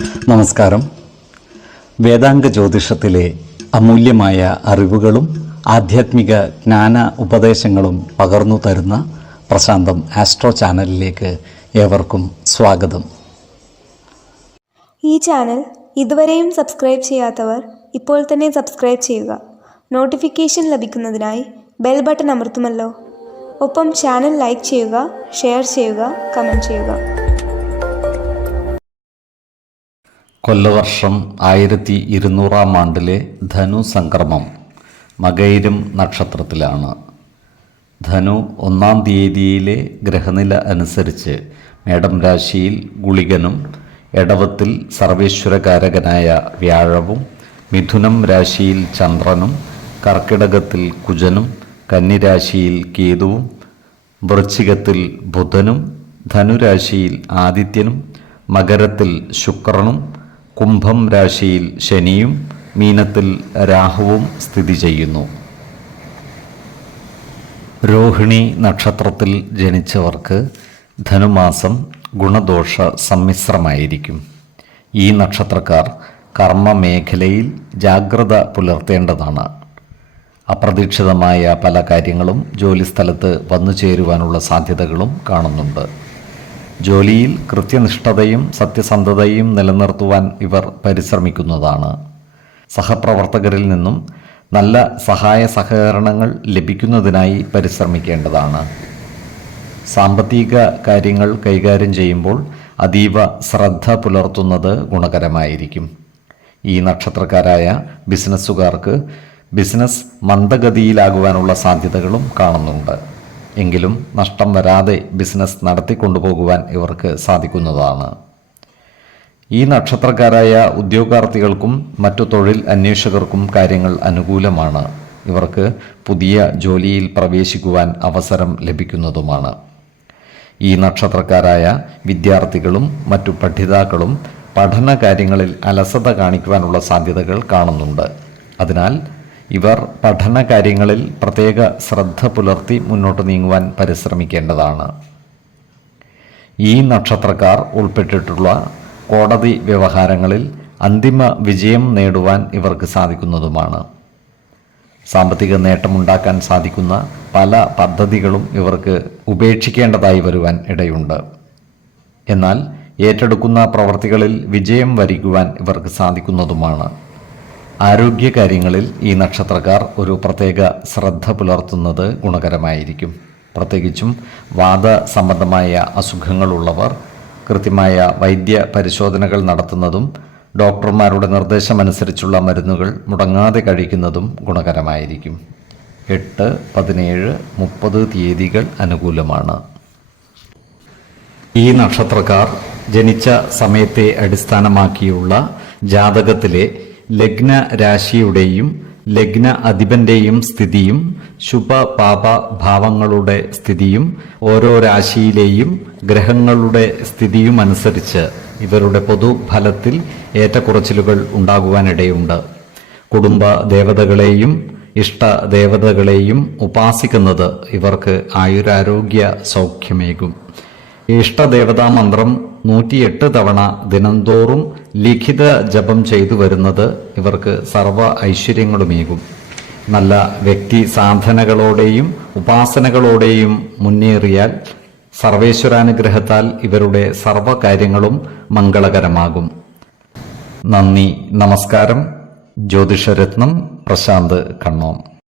നമസ്കാരം. വേദാംഗ ജ്യോതിഷത്തിലെ അമൂല്യമായ അറിവുകളും ആധ്യാത്മിക ജ്ഞാന ഉപദേശങ്ങളും പകർന്നു തരുന്ന പ്രശാന്തം ആസ്ട്രോ ചാനലിലേക്ക് ഏവർക്കും സ്വാഗതം. ഈ ചാനൽ ഇതുവരെയും സബ്സ്ക്രൈബ് ചെയ്യാത്തവർ ഇപ്പോൾ തന്നെ സബ്സ്ക്രൈബ് ചെയ്യുക. നോട്ടിഫിക്കേഷൻ ലഭിക്കുന്നതിനായി ബെൽ ബട്ടൺ അമർത്തുമല്ലോ. ഒപ്പം ചാനൽ ലൈക്ക് ചെയ്യുക, ഷെയർ ചെയ്യുക, കമൻറ്റ് ചെയ്യുക. കൊല്ലവർഷം 1200 ധനു സംക്രമം മകയിരം നക്ഷത്രത്തിലാണ്. ധനു 1-ാം തീയതിയിലെ ഗ്രഹനില അനുസരിച്ച് മേടം രാശിയിൽ ഗുളികനും, എടവത്തിൽ സർവേശ്വരകാരകനായ വ്യാഴവും, മിഥുനം രാശിയിൽ ചന്ദ്രനും, കർക്കിടകത്തിൽ കുജനും, കന്നിരാശിയിൽ കേതുവും, വൃശ്ചികത്തിൽ ബുധനും, ധനുരാശിയിൽ ആദിത്യനും, മകരത്തിൽ ശുക്രനും, കുംഭം രാശിയിൽ ശനിയും, മീനത്തിൽ രാഹുവും സ്ഥിതി ചെയ്യുന്നു. രോഹിണി നക്ഷത്രത്തിൽ ജനിച്ചവർക്ക് ധനുമാസം ഗുണദോഷ സമ്മിശ്രമായിരിക്കും. ഈ നക്ഷത്രക്കാർ കർമ്മമേഖലയിൽ ജാഗ്രത പുലർത്തേണ്ടതാണ്. അപ്രതീക്ഷിതമായ പല കാര്യങ്ങളും ജോലിസ്ഥലത്ത് വന്നു ചേരുവാനുള്ള സാധ്യതകളും കാണുന്നുണ്ട്. ജോലിയിൽ കൃത്യനിഷ്ഠതയും സത്യസന്ധതയും നിലനിർത്തുവാൻ ഇവർ പരിശ്രമിക്കുന്നതാണ്. സഹപ്രവർത്തകരിൽ നിന്നും നല്ല സഹായ സഹകരണങ്ങൾ ലഭിക്കുന്നതിനായി പരിശ്രമിക്കേണ്ടതാണ്. സാമ്പത്തിക കാര്യങ്ങൾ കൈകാര്യം ചെയ്യുമ്പോൾ അതീവ ശ്രദ്ധ പുലർത്തുന്നത് ഗുണകരമായിരിക്കും. ഈ നക്ഷത്രക്കാരായ ബിസിനസ്സുകാർക്ക് ബിസിനസ് മന്ദഗതിയിലാകുവാനുള്ള സാധ്യതകളും കാണുന്നുണ്ട്. എങ്കിലും നഷ്ടം വരാതെ ബിസിനസ് നടത്തിക്കൊണ്ടുപോകുവാൻ ഇവർക്ക് സാധിക്കുന്നതാണ്. ഈ നക്ഷത്രക്കാരായ ഉദ്യോഗാർത്ഥികൾക്കും മറ്റു തൊഴിൽ അന്വേഷകർക്കും കാര്യങ്ങൾ അനുകൂലമാണ്. ഇവർക്ക് പുതിയ ജോലിയിൽ പ്രവേശിക്കുവാൻ അവസരം ലഭിക്കുന്നതുമാണ്. ഈ നക്ഷത്രക്കാരായ വിദ്യാർത്ഥികളും മറ്റു പഠിതാക്കളും പഠന കാര്യങ്ങളിൽ അലസത കാണിക്കുവാനുള്ള സാധ്യതകൾ കാണുന്നുണ്ട്. അതിനാൽ ഇവർ പഠന കാര്യങ്ങളിൽ പ്രത്യേക ശ്രദ്ധ പുലർത്തി മുന്നോട്ട് നീങ്ങുവാൻ പരിശ്രമിക്കേണ്ടതാണ്. ഈ നക്ഷത്രക്കാർ ഉൾപ്പെട്ടിട്ടുള്ള കോടതി വ്യവഹാരങ്ങളിൽ അന്തിമ വിജയം നേടുവാൻ ഇവർക്ക് സാധിക്കുന്നതുമാണ്. സാമ്പത്തിക നേട്ടമുണ്ടാക്കാൻ സാധിക്കുന്ന പല പദ്ധതികളും ഇവർക്ക് ഉപേക്ഷിക്കേണ്ടതായി വരുവാൻ ഇടയുണ്ട്. എന്നാൽ ഏറ്റെടുക്കുന്ന പ്രവർത്തികളിൽ വിജയം വരിക്കുവാൻ ഇവർക്ക് സാധിക്കുന്നതുമാണ്. ആരോഗ്യകാര്യങ്ങളിൽ ഈ നക്ഷത്രക്കാർ ഒരു പ്രത്യേക ശ്രദ്ധ പുലർത്തുന്നത് ഗുണകരമായിരിക്കും. പ്രത്യേകിച്ചും വാദ സംബന്ധമായ അസുഖങ്ങളുള്ളവർ കൃത്യമായ വൈദ്യ പരിശോധനകൾ നടത്തുന്നതും ഡോക്ടർമാരുടെ നിർദ്ദേശമനുസരിച്ചുള്ള മരുന്നുകൾ മുടങ്ങാതെ കഴിക്കുന്നതും ഗുണകരമായിരിക്കും. 8, 17, 30 തീയതികൾ അനുകൂലമാണ്. ഈ നക്ഷത്രക്കാർ ജനിച്ച സമയത്തെ അടിസ്ഥാനമാക്കിയുള്ള ജാതകത്തിലെ ലഗ്ന രാശിയുടെയും ലഗ്ന അധിപന്റെയും സ്ഥിതിയും ശുഭ പാപ ഭാവങ്ങളുടെ സ്ഥിതിയും ഓരോ രാശിയിലെയും ഗ്രഹങ്ങളുടെ സ്ഥിതിയും അനുസരിച്ച് ഇവരുടെ പൊതുഫലത്തിൽ ഏറ്റക്കുറച്ചിലുകൾ ഉണ്ടാകുവാനിടയുണ്ട്. കുടുംബ ദേവതകളെയും ഇഷ്ട ദേവതകളെയും ഉപാസിക്കുന്നത് ഇവർക്ക് ആയുരാരോഗ്യ സൗഖ്യമേകും. ഇഷ്ടദേവതാ മന്ത്രം 108 തവണ ദിനംതോറും ലിഖിത ജപം ചെയ്തു വരുന്നത് ഇവർക്ക് സർവ്വ ഐശ്വര്യങ്ങളുമേകും. നല്ല വ്യക്തി സാധനകളോടെയും ഉപാസനകളോടെയും മുന്നേറിയാൽ സർവേശ്വരാനുഗ്രഹത്താൽ ഇവരുടെ സർവ്വകാര്യങ്ങളും മംഗളകരമാകും. നന്ദി, നമസ്കാരം. ജ്യോതിഷരത്നം പ്രശാന്ത് കണ്ണോം.